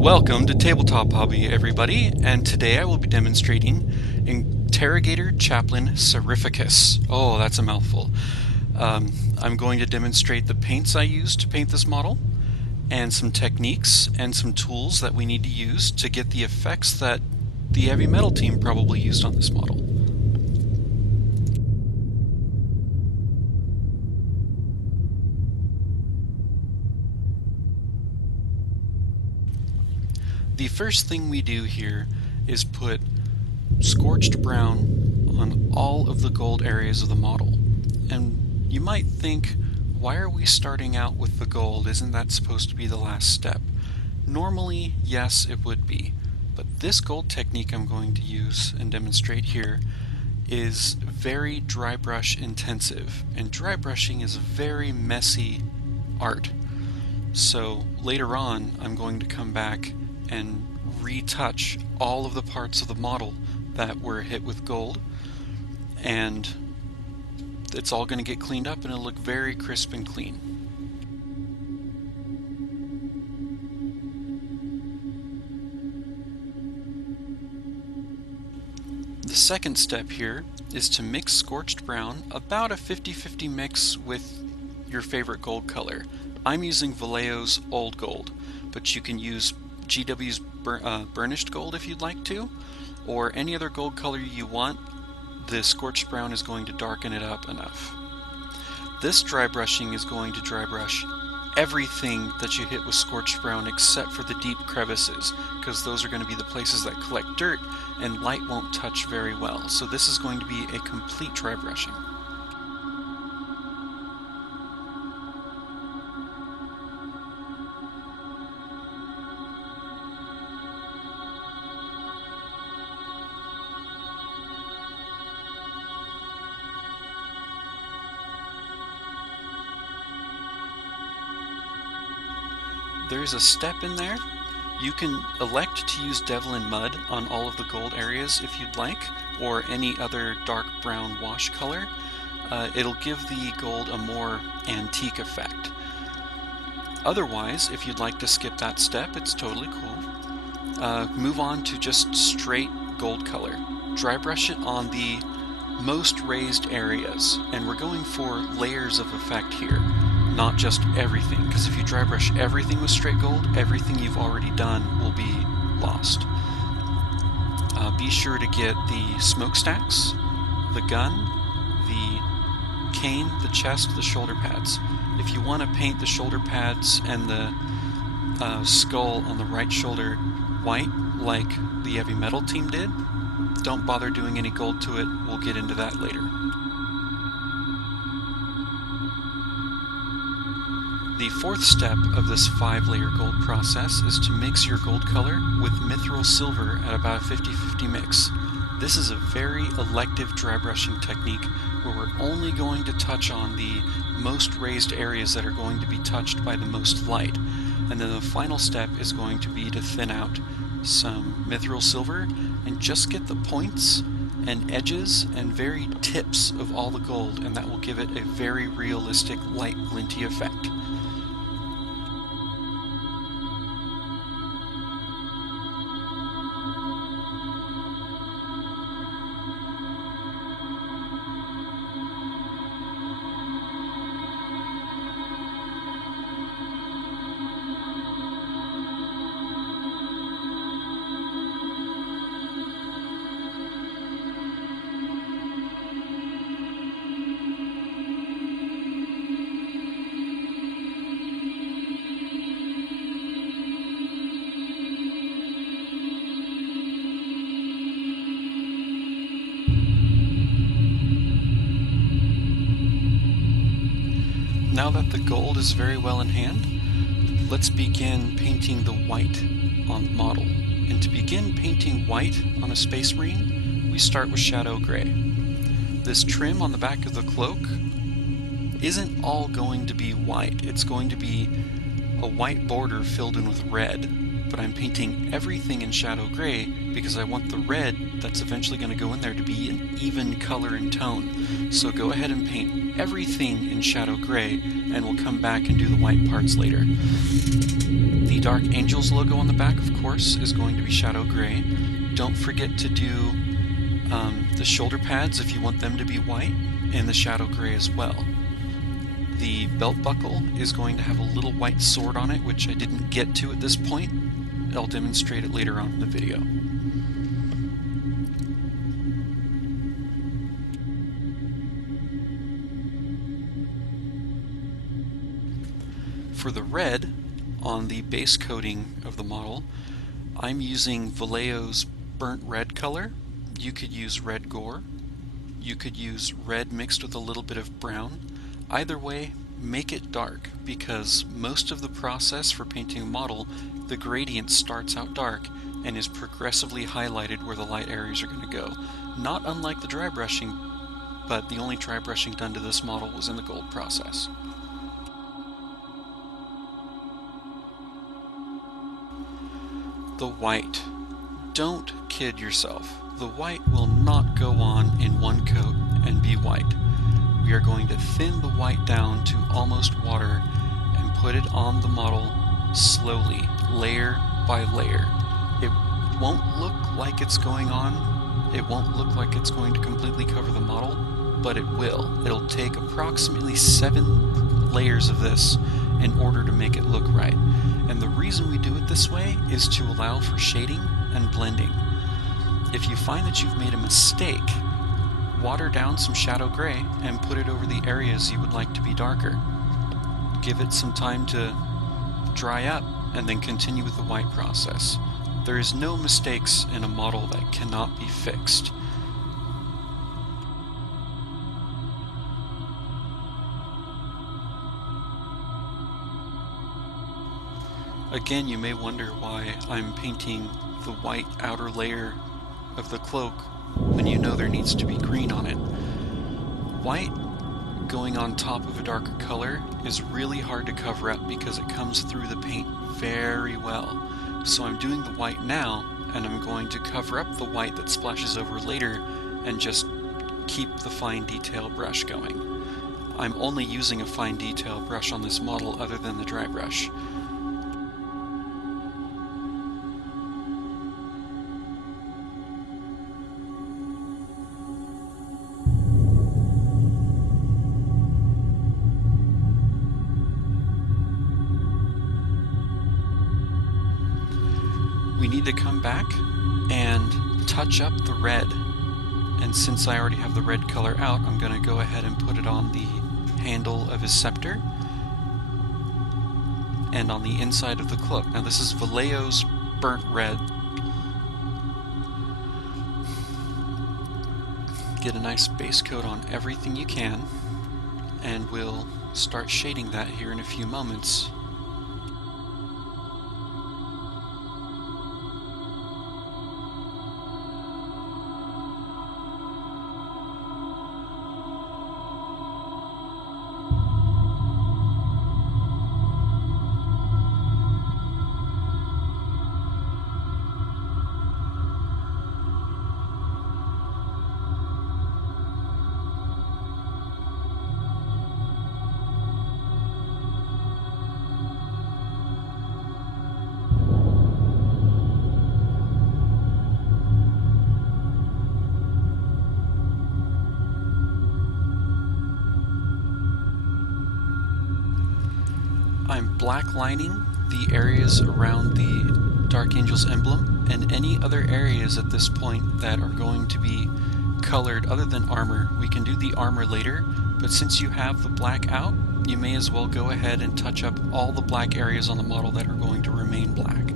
Welcome to Tabletop Hobby, everybody, and today I will be demonstrating Interrogator-Chaplan Seriphacus. Oh, that's a mouthful. I'm going to demonstrate the paints I used to paint this model, and some techniques and some tools that we need to use to get the effects that the heavy metal team probably used on this model. The first thing we do here is put Scorched Brown on all of the gold areas of the model. And you might think, why are we starting out with the gold? Isn't that supposed to be the last step? Normally, yes, it would be. But this gold technique I'm going to use and demonstrate here is very dry brush intensive. And dry brushing is a very messy art. So later on, I'm going to come back and retouch all of the parts of the model that were hit with gold, and it's all going to get cleaned up and it'll look very crisp and clean. The second step here is to mix Scorched Brown, about a 50-50 mix with your favorite gold color. I'm using Vallejo's Old Gold, but you can use GW's Burnished Gold if you'd like to, or any other gold color you want. The Scorched Brown is going to darken it up enough. This dry brushing is going to dry brush everything that you hit with Scorched Brown except for the deep crevices, because those are going to be the places that collect dirt and light won't touch very well. So this is going to be a complete dry brushing. There's a step in there. You can elect to use Devlin Mud on all of the gold areas if you'd like, or any other dark brown wash color. It'll give the gold a more antique effect. Otherwise, if you'd like to skip that step, it's totally cool. Move on to just straight gold color. Dry brush it on the most raised areas, and we're going for layers of effect here, not just everything, because if you dry brush everything with straight gold, everything you've already done will be lost. Be sure to get the smokestacks, the gun, the cane, the chest, the shoulder pads. If you want to paint the shoulder pads and the skull on the right shoulder white, like the heavy metal team did, don't bother doing any gold to it. We'll get into that later. The fourth step of this 5-layer gold process is to mix your gold color with Mithril Silver at about a 50-50 mix. This is a very elective dry brushing technique where we're only going to touch on the most raised areas that are going to be touched by the most light. And then the final step is going to be to thin out some Mithril Silver and just get the points and edges and very tips of all the gold, and that will give it a very realistic light glinty effect. Now that the gold is very well in hand, let's begin painting the white on the model. And to begin painting white on a Space Marine, we start with Shadow Grey. This trim on the back of the cloak isn't all going to be white. It's going to be a white border filled in with red, but I'm painting everything in Shadow Grey because I want the red that's eventually going to go in there to be an even color and tone. So go ahead and paint everything in Shadow Grey, and we'll come back and do the white parts later. The The Dark Angels logo on the back, of course, is going to be shadow gray. Don't forget to do the shoulder pads if you want them to be white, and the shadow gray as well. The belt buckle is going to have a little white sword on it, which I didn't get to at this point. I'll demonstrate it later on in the video. For the red on the base coating of the model, I'm using Vallejo's burnt red color. You could use red gore. You could use red mixed with a little bit of brown. Either way, make it dark, because most of the process for painting a model, the gradient starts out dark and is progressively highlighted where the light areas are going to go. Not unlike the dry brushing, but the only dry brushing done to this model was in the gold process. The white. Don't kid yourself. The white will not go on in one coat and be white. We are going to thin the white down to almost water and put it on the model slowly, layer by layer. It won't look like it's going on. It won't look like it's going to completely cover the model, but it will. It'll take approximately 7 layers of this in order to make it look right. And the reason we do it this way is to allow for shading and blending. If you find that you've made a mistake, water down some shadow gray and put it over the areas you would like to be darker. Give it some time to dry up and then continue with the white process. There is no mistakes in a model that cannot be fixed. Again, you may wonder why I'm painting the white outer layer of the cloak when you know there needs to be green on it. White going on top of a darker color is really hard to cover up because it comes through the paint very well. So I'm doing the white now, and I'm going to cover up the white that splashes over later and just keep the fine detail brush going. I'm only using a fine detail brush on this model other than the dry brush. We need to come back and touch up the red, and since I already have the red color out, I'm going to go ahead and put it on the handle of his scepter and on the inside of the cloak. Now this is Vallejo's burnt red. Get a nice base coat on everything you can, and we'll start shading that here in a few moments. I'm black lining the areas around the Dark Angel's emblem and any other areas at this point that are going to be colored other than armor. We can do the armor later, but since you have the black out, you may as well go ahead and touch up all the black areas on the model that are going to remain black.